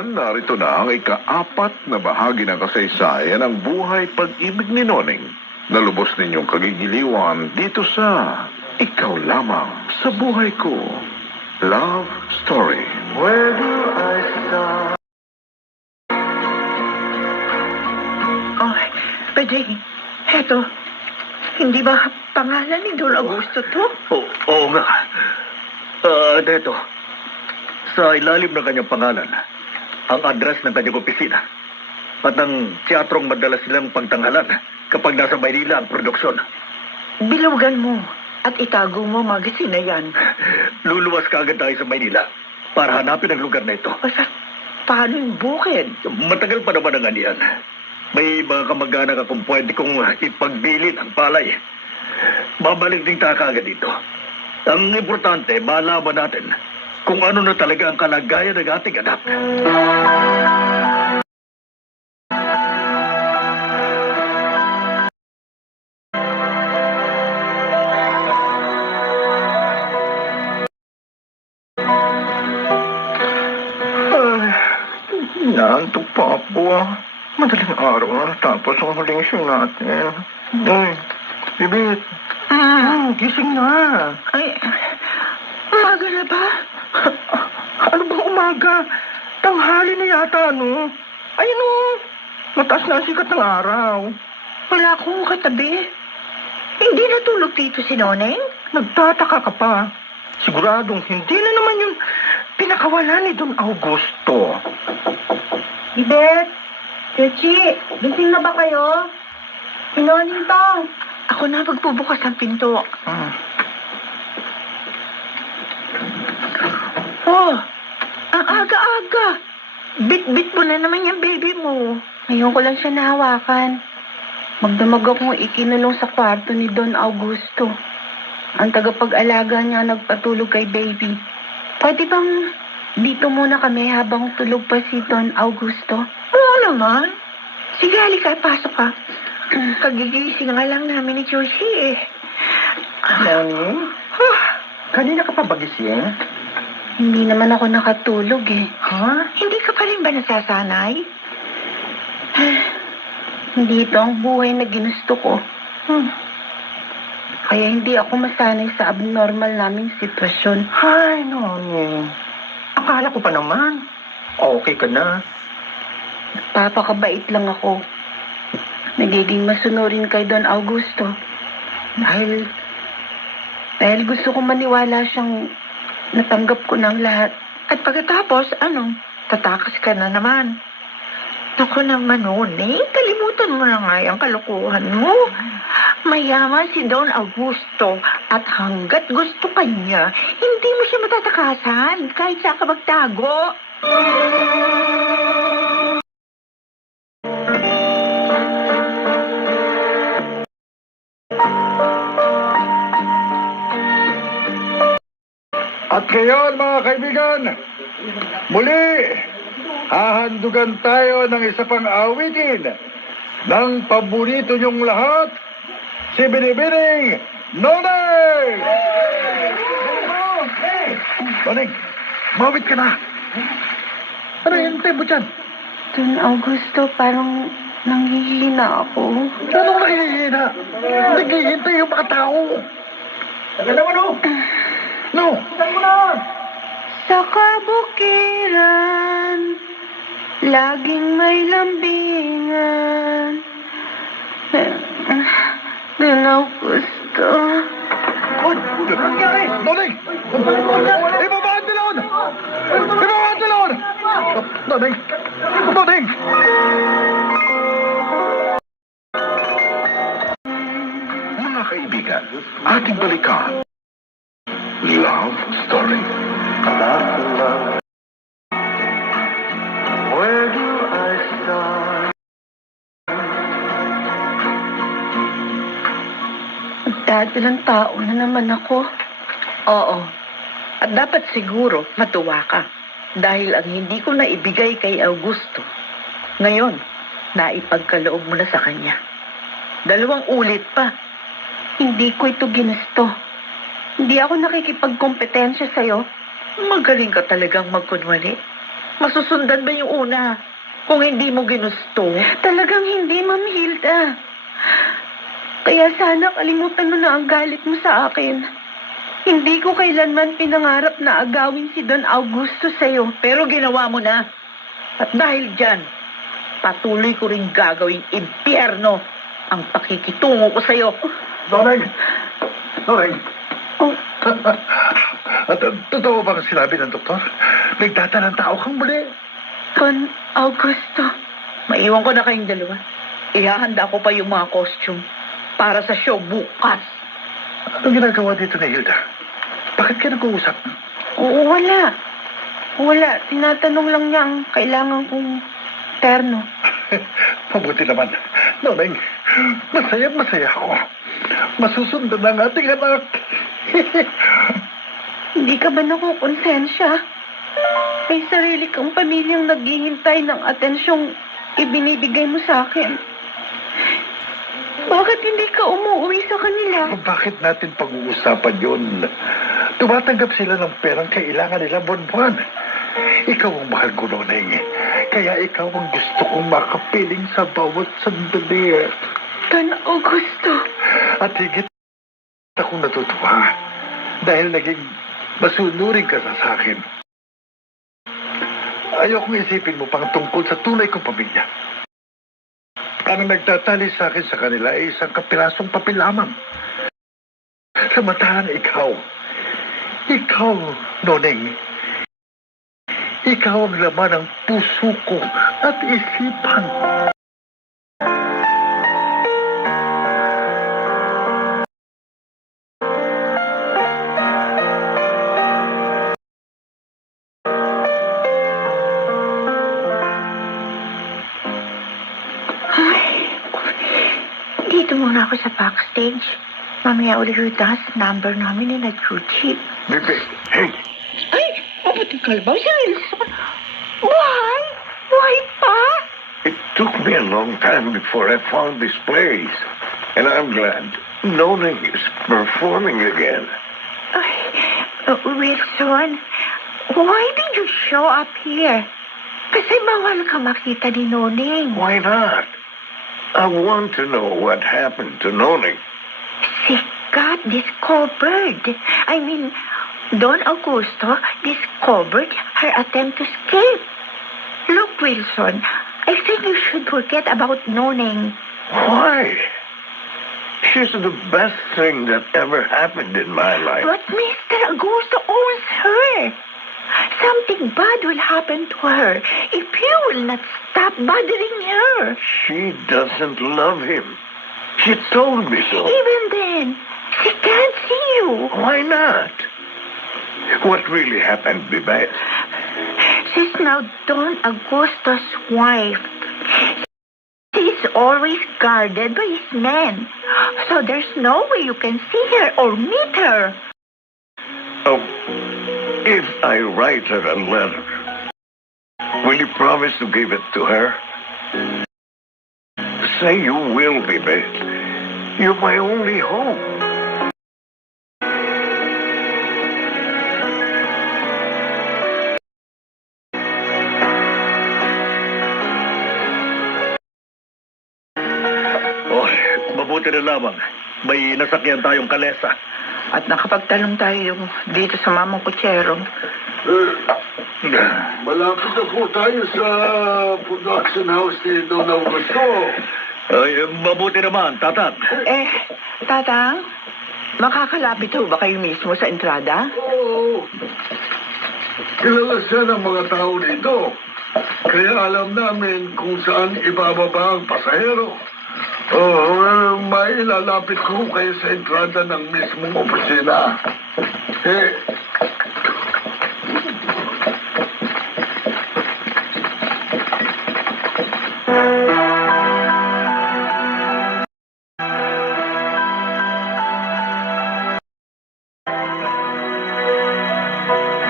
Narito na ang ika-4 na bahagi ng kasaysayan ng buhay pag-ibig ni Noning na lubos ninyong kagigiliwan dito sa Ikaw Lamang sa Buhay Ko. Love Story. Where do I start? Oh, pwede. Heto, hindi ba pangalan ni Don Augusto to? Oo nga. Deto. Sa ilalim ng kanyang pangalan, ang address ng kanyang opisina at ang teatrong madalas silang pagtanghalan kapag nasa Maynila ang produksyon. Bilugan mo at itago mo magazine na yan. Luluwas ka agad tayo sa Maynila para hanapin ang lugar na ito. Basta, paano yung bukid? Matagal pa naman ang aniyan. May mga kamag-anak akong pwede kong ipagbilin ang palay. Babalik din tayo agad dito. Ang importante, malaman natin kung ano na talaga ang kalagayan ng ating anak. Naantok pa ako Madaling araw na tapos ang huling show natin. Ay, Bibit. Gising na. Ay, umaga na ba? Ano bang umaga? Tanghali na yata, no? Ayun, mataas na ang sikat ng araw. Wala akong katabi. Hindi natulog dito si Noneng? Nagtataka ka pa. Siguradong hindi na naman yung pinakawala ni Don Augusto. Bibet! Chechi! Gising na ba kayo? Sinoning to? Ako na magbubukas ang pinto. Oh, ang aga-aga. Bit-bit mo na naman yung baby mo. Ngayon ko lang siya nahawakan. Magdamag akong ikinulong sa kwarto ni Don Augusto. Ang tagapag-alaga niya nagpatulog kay baby. Pwede bang dito muna kami habang tulog pa si Don Augusto? Oo naman. Sige, halika, pasok ka. Kagigising nga lang namin ni Josie eh. Nani? Kanina ka pa ba gising? Hindi naman ako nakatulog eh. Ha? Hindi ka pa rin ba nasasanay? Hindi ito ang buhay na ginusto ko. Kaya hindi ako masanay sa abnormal naming sitwasyon. Ay, Nani. Akala ko pa naman. Okay ka na. Papakabait lang ako. Nagiging masunurin kay Don Augusto. Dahil gusto kong maniwala siyang natanggap ko ng lahat. At pagkatapos, tatakas ka na naman. Naku naman, kalimutan mo na nga yung kalokohan mo. Mayaman si Don Augusto at hanggat gusto ka niya, hindi mo siya matatakasan kahit saan ka magtago. At ngayon, mga kaibigan, muli, hahandugan tayo ng isa pang awitin ng paborito niyong lahat, si Binibining Noneng! Noneng, mawit ka na. Ano hintay mo dyan? Don Augusto, parang nanghihina ako. Anong nakihihina? Naghihintay yung mga tao. Tagal naman, no? No! Saan mo na? Sa kabukiran, laging may lambingan. Don Augusto. Hoy! Ano nangyari? Noneng! Ibaba ang dilon! Ibaba ang dilon! Noneng! Noneng! Mga kaibigan, ating balikan. Love Story. Where do I start? Magdadalang tao na naman ako. Oo. At dapat siguro matuwa ka. Dahil ang hindi ko naibigay kay Augusto, ngayon, naipagkaloob mo na sa kanya. 2 ulit pa. Hindi ko ito ginusto. Hindi ako nakikipagkompetensya sa'yo. Magaling ka talagang magkunwari. Masusundan ba yung una kung hindi mo ginusto? Talagang hindi, Ma'am Hilda. Kaya sana kalimutan mo na ang galit mo sa akin. Hindi ko kailanman pinangarap na agawin si Don Augusto sa'yo. Pero ginawa mo na. At dahil dyan, patuloy ko rin gagawing impyerno ang pakikitungo ko sa'yo. Noneng! Noneng! Oh, At totoo bang sinabi ng doktor? Nagdata ng tao kang muli. Don Augusto. Maiwan ko na kayong dalawa. Ihahanda ko pa yung mga costume para sa show bukas. Anong ginagawa dito ni Hilda? Bakit ka nag-uusap? Oo, wala. Wala. Tinatanong lang niya ang kailangan kong terno. Mabuti naman. Noneng, masaya ako. Masusundan ang ating anak. Hindi ka ba nakukonsensya? May sarili kang pamilyang naghihintay ng atensyong ibinibigay mo sa akin. Bakit hindi ka umuwi sa kanila? Bakit natin pag-uusapan yun? Tumatanggap sila ng perang kailangan nila buwan-buwan. Ikaw ang mahal ko, Noneng. Kaya ikaw ang gusto kong makapiling sa bawat sandali. Don Augusto. At higit akong natutuwa dahil naging masunurin ka sa akin. Ayokong isipin mo pang tungkol sa tunay kong pamilya. Ang nagtatali sa akin sa kanila ay isang kapirasong papel lamang. Samantalang ikaw, Noneng, ikaw ang laman ng puso ko at isipan. Dito muna ako sa backstage. Mamaya ulit utas, number namin ni nag-cheap. Bebe, hey! Ay, mabuti kalabaw si Wilson. Why? Why pa? It took me a long time before I found this place. And I'm glad Noneng is performing again. Ay, Wilson, why did you show up here? Kasi bawal ka makita ni Noneng. Why not? I want to know what happened to Noneng. She got discovered. I mean, Don Augusto discovered her attempt to escape. Look, Wilson, I think you should forget about Noneng. Why? She's the best thing that ever happened in my life. But Mr. Augusto owns her. Something bad will happen to her if you will not stop bothering her. She doesn't love him. She told me so. Even then, she can't see you. Why not? What really happened, Bibe? She's now Don Augusto's wife. She's always guarded by his men. So there's no way you can see her or meet her. Oh, if I write her a letter, will you promise to give it to her? Say you will, Bibe. You're my only hope. Oh, mabuti na lamang. May nasakyan tayong kalesa. At nakapagtalong tayo dito sa mamang kutsero. Malapit na po tayo sa production house ni Don Augusto. Ay, mabuti naman, tatang. Tatang, makakalapit ho ba kayo mismo sa entrada? Oo. Kilala siya ng mga tao dito. Kaya alam namin kung saan ibababa ang pasahero. May ilalapit ko kayo sa entrada ng mismong opisina.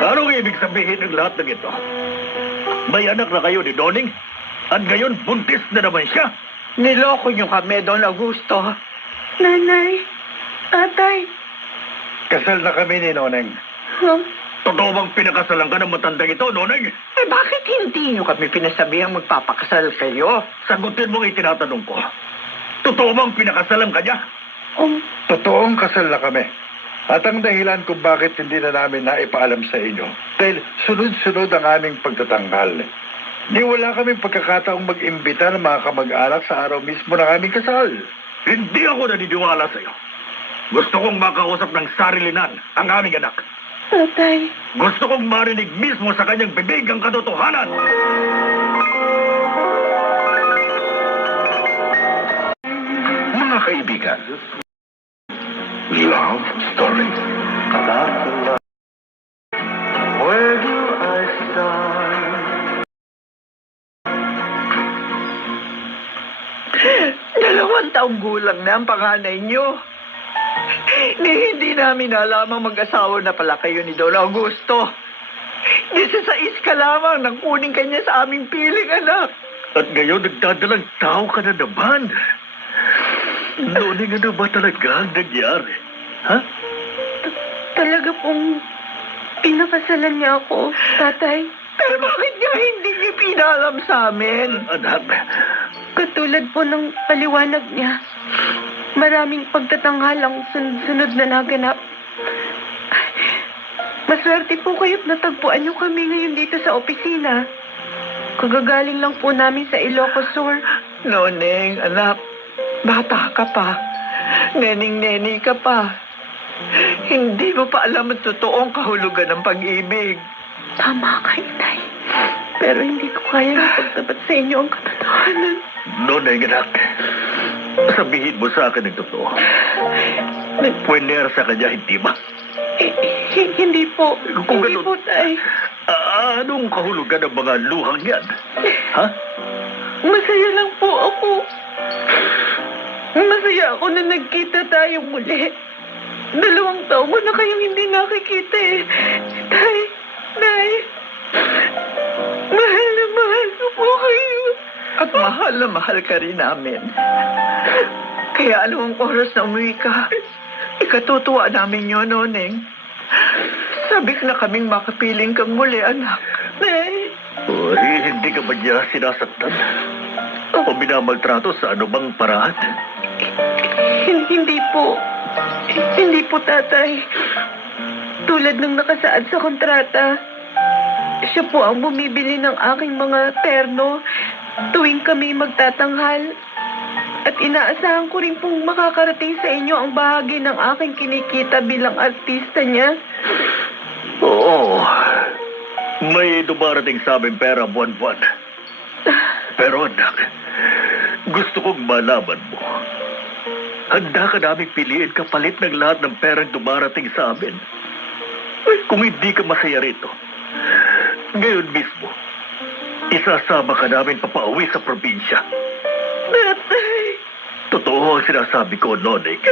Anong ibig sabihin ng lahat ng ito? May anak na kayo ni Doning? At ngayon, buntis na naman siya? Niloko niyo kami, Don Augusto. Nanay, tatay, Kasal na kami ni Noneng. huh? Totoo bang pinakasalan ka ng matandang ito, Noneng? Eh, bakit hindi nyo kami pinasabihang magpapakasal kayo? Sagutin mo ang itinatanong ko. Totoo bang pinakasalan ka niya? Totoong kasal na kami. At ang dahilan kung bakit hindi na namin naipaalam sa inyo, dahil sunod-sunod ang aming pagtatanggal. Di wala kaming pagkakataong mag-imbita ng mga kamag-anak sa araw mismo ng aming kasal. Hindi ako naniniwala sa'yo. Gusto kong makausap ng sarilinan ang aming anak. Tatay, Gusto kong marinig mismo sa kanyang bibig ang katotohanan. Mga kaibigan, love story. Where do I start? Dalawang taong gulang na ang panganay nyo. Hindi namin alamang mag-asawa na pala kayo ni Don Augusto. 16 ka lamang nang kuning kanya sa aming piling anak. At ngayon nagdadalang tao ka na naman. Noneng, ano ba talaga ang nangyari? Ha? talaga pong pinakasalan niya ako, tatay. Pero bakit nga hindi niyo pinalam sa amin? Anak, Katulad po ng paliwanag niya, maraming pagtatanghal ang sunod na naganap. Maswerte po kayo't natagpuan niyo kami ngayon dito sa opisina. Kagagaling lang po namin sa Ilocos Sur. Noneng, anak, bata ka pa. Nening-neni ka pa. Hindi mo pa alam ang totoong kahulugan ng pag-ibig. Tama ka, Itay. Pero hindi ko kaya ipagtapat sa inyo ang katotohanan. Noneng, anak, sabihin mo sa akin ang totoo. Puwiner sa kanya, hindi ba? Hindi po. Kung Hindi ganun- po, Tay. Anong kahulugan ng mga luhang yan? Ha? Masaya lang po ako. Masaya ako na nagkita tayo muli. 2 taon ko na kayong hindi nakikita eh. Tay, Nay, mahal na mahal ko po kayo. At mahal na mahal ka rin namin. Kaya anong oras na umuwi ka, ikatutuwa namin yun, Noneng. Sabik na kaming makapiling kang muli, anak. Nay, Uy, hindi ka ba niya sinasaktan? O binamaltrato sa anumang paraan? hindi po. Hindi po, tatay. Tulad ng nakasaad sa kontrata, siya po ang bumibili ng aking mga terno tuwing kami magtatanghal. At inaasahan ko rin pong makakarating sa inyo ang bahagi ng aking kinikita bilang artista niya. Oo. May dumarating sa amin pera buwan-buwan. Pero anak, gusto kong malaman mo. Handa ka naming piliin kapalit ng lahat ng perang dumarating sa amin. Kung hindi ka masaya rito, ngayon mismo, isasama ka namin papauwi sa probinsya. Tatay, Totoo ang sinasabi ko, Noneng.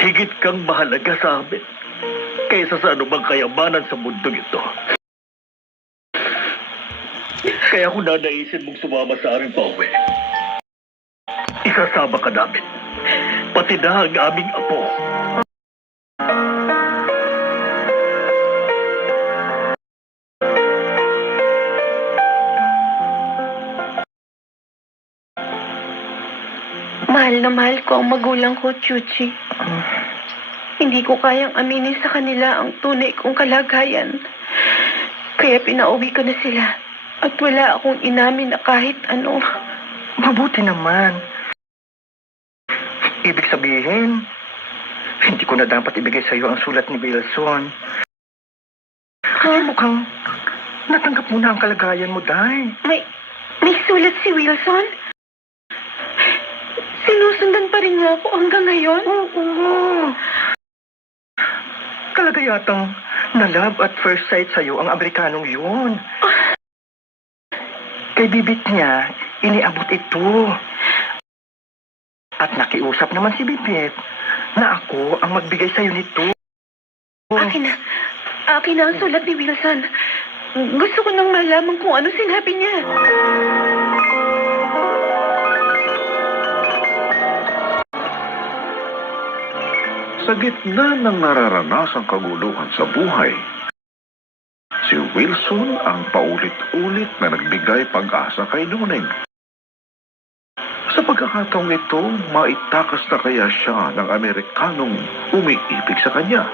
Higit kang mahalaga sa amin kaysa sa anumang kayamanan sa mundong ito. Kaya kung nanaisin mong sumama sa aming pauwi, isasama ka namin. Pati na ang aming apo. mahal na mahal ko ang magulang ko, Chuchi. Hindi ko kayang aminin sa kanila ang tunay kong kalagayan. Kaya pinauwi ko na sila. At wala akong inamin na kahit ano. Mabuti naman. Ibig sabihin, hindi ko na dapat ibigay sa iyo ang sulat ni Wilson. Kasi mukhang natanggap mo na ang kalagayan mo, Day. May sulat si Wilson? Sinusundan pa rin niya ako hanggang ngayon? Oo. Talaga yatang na-love at first sight sa'yo ang Amerikanong yun. Kay bibit niya, iniabot ito. At nakiusap naman si Bibit na ako ang magbigay sa'yo nito. Akin na ang sulat ni Wilson. Gusto ko nang malaman kung ano sinabi niya. Sa gitna ng nararanasang kaguluhan sa buhay, Wilson ang paulit-ulit na nagbigay pag-asa kay Noneng. Sa pagkakataong ito, maitakas na kaya siya ng Amerikanong umiibig sa kanya.